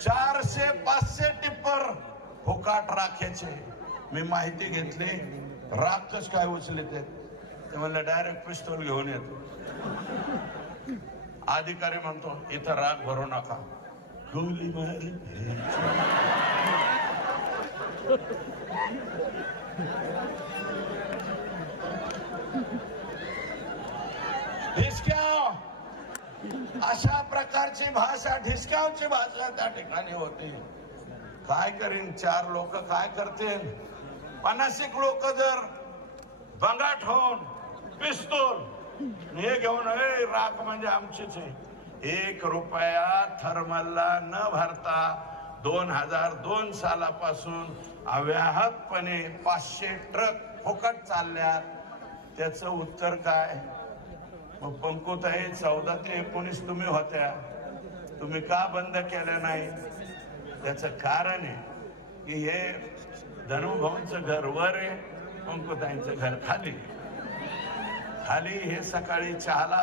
400-500 tipper फुकाट राख्याचे. मी माहिती घेतली, राख कस काय उचले ते म्हणलं डायरेक्ट पिस्तूल घेऊन येतो. अधिकारी म्हणतो इथं राख भरू नका, गोली मार. ढिसक्याव, अशा प्रकारची भाषा, ढिसक्यावची भाषा त्या ठिकाणी होती. काय करीन, 4 लोक काय करतील? 50 लोक जर बंगाट होऊन पिस्तूल हे घेऊन, राख म्हणजे आमचीच आहे. 1 रुपया थर्मलला न भरता 2002 सालापासून अव्याहतपणे 500 ट्रक फुकट चालल्यात. त्याचं उत्तर काय? मग पंकुताई 14 ते 19 तुम्ही होत्या, तुम्ही का बंद केलं नाही? त्याचं कारण आहे की हे धनुभाऊंचं घर वर आहे, पंकुताईंचं घर खाली. खाली हे सकाळी चहाला